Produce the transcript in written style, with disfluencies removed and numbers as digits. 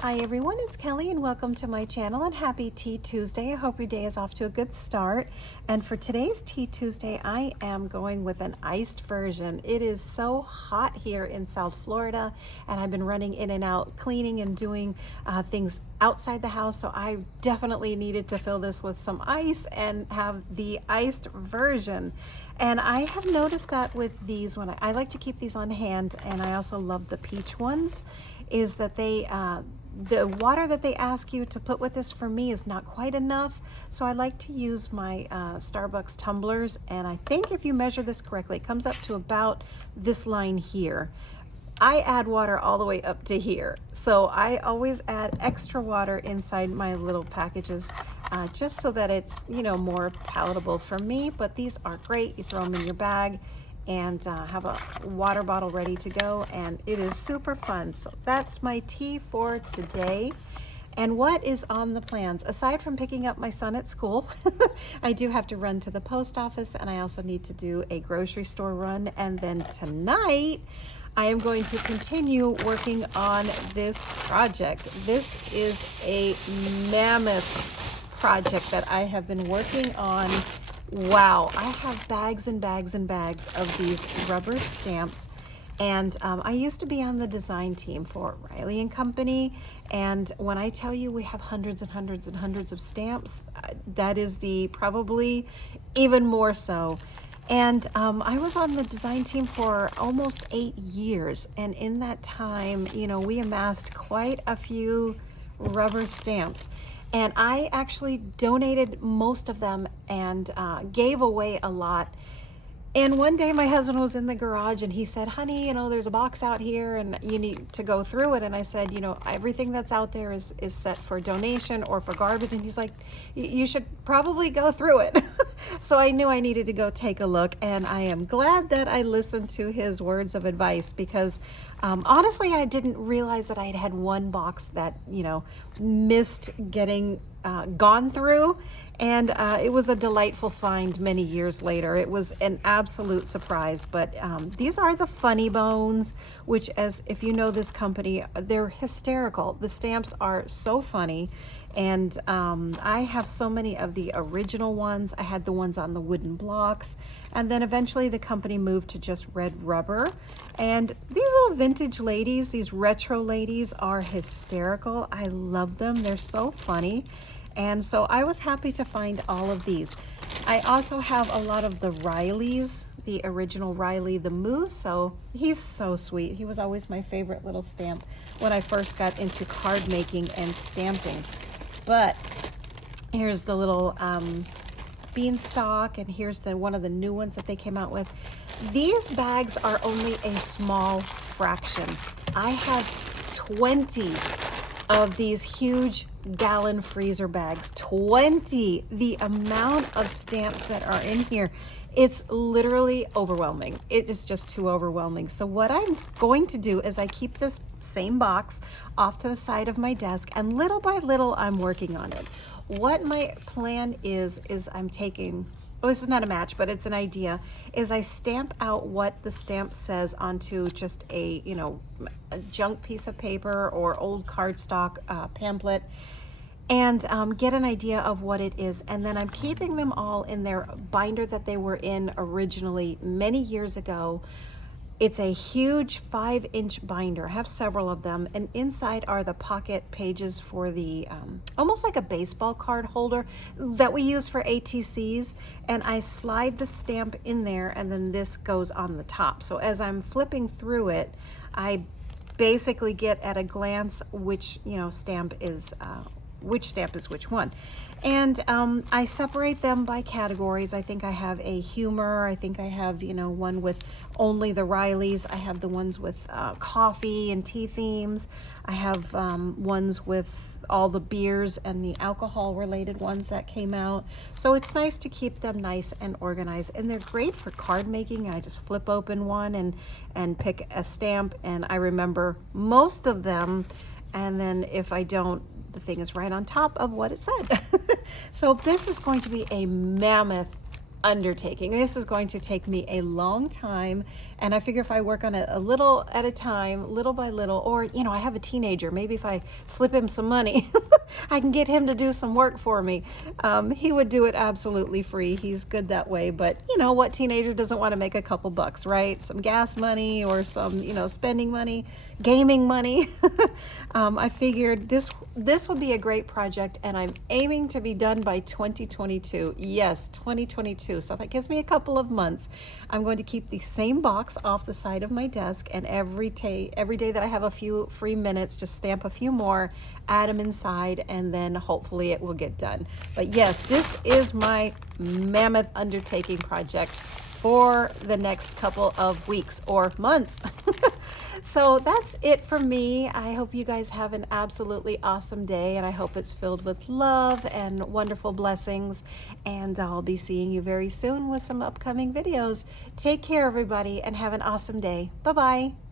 Hi everyone, it's Kelly and welcome to my channel and happy Tea Tuesday. I hope your day is off to a good start. And for today's Tea Tuesday, I am going with an iced version. It is so hot here in South Florida and I've been running in and out cleaning and doing things outside the house. So I definitely needed to fill this with some ice and have the iced version. And I have noticed that with these, when I like to keep these on hand, and I also love the peach ones, is that the water that they ask you to put with this for me is not quite enough. So I like to use my Starbucks tumblers. And I think if you measure this correctly, it comes up to about this line here. I add water all the way up to here. So I always add extra water inside my little packages just so that it's, more palatable for me. But these are great. You throw them in your bag and have a water bottle ready to go, and it is super fun. So that's my tea for today. And what is on the plans? Aside from picking up my son at school, I do have to run to the post office, and I also need to do a grocery store run. And then tonight, I am going to continue working on this project. This is a mammoth project that I have been working on. Wow, I have bags and bags and bags of these rubber stamps. And I used to be on the design team for Riley and Company. And when I tell you we have hundreds and hundreds and hundreds of stamps, that is probably even more so. And I was on the design team for almost 8 years. And in that time, we amassed quite a few rubber stamps. And I actually donated most of them and gave away a lot. And one day my husband was in the garage and he said, honey, there's a box out here and you need to go through it. And I said, everything that's out there is set for donation or for garbage. And he's like, you should probably go through it. So I knew I needed to go take a look. And I am glad that I listened to his words of advice because honestly, I didn't realize that I had one box that, missed getting gone through. And it was a delightful find many years later. It was an absolute surprise. But these are the Funny Bones, which, as if you know this company, they're hysterical. The stamps are so funny. And I have so many of the original ones. I had the ones on the wooden blocks. And then eventually the company moved to just red rubber. And these little vintage ladies, these retro ladies, are hysterical. I love them. They're so funny. And so I was happy to find all of these. I also have a lot of the Rileys, the original Riley the Moose. So he's so sweet. He was always my favorite little stamp when I first got into card making and stamping. But here's the little beanstalk, and here's one of the new ones that they came out with. These bags are only a small fraction. I have 20 of these huge gallon freezer bags. 20. The amount of stamps that are in here, it's literally overwhelming. It is just too overwhelming. So what I'm going to do is I keep this same box off to the side of my desk, and little by little I'm working on it. What my plan is I'm taking, well, this is not a match, but it's an idea, is I stamp out what the stamp says onto just a junk piece of paper or old cardstock pamphlet, and get an idea of what it is. And then I'm keeping them all in their binder that they were in originally many years ago. It's a huge 5-inch binder. I have several of them, and inside are the pocket pages for the almost like a baseball card holder that we use for ATCs. And I slide the stamp in there, and then this goes on the top. So as I'm flipping through it, I basically get at a glance which stamp is which one. And I separate them by categories. I think I have a humor. I think I have, one with only the Rileys. I have the ones with coffee and tea themes. I have ones with all the beers and the alcohol related ones that came out. So it's nice to keep them nice and organized. And they're great for card making. I just flip open one and pick a stamp, and I remember most of them. And then if I don't, the thing is right on top of what it said. So this is going to be a mammoth undertaking. This is going to take me a long time, and I figure if I work on it a little at a time, little by little, or I have a teenager, maybe if I slip him some money I can get him to do some work for me. He would do it absolutely free. He's good that way. But what teenager doesn't want to make a couple bucks, right? Some gas money or some spending money, gaming money. I figured this would be a great project, and I'm aiming to be done by 2022. Yes, 2022. So that gives me a couple of months. I'm going to keep the same box off the side of my desk, and every day that I have a few free minutes, just stamp a few more, add them inside, and then hopefully it will get done. But yes, this is my mammoth undertaking project for the next couple of weeks or months. So that's it for me. I hope you guys have an absolutely awesome day, and I hope it's filled with love and wonderful blessings. And I'll be seeing you very soon with some upcoming videos. Take care, everybody, and have an awesome day. Bye-bye.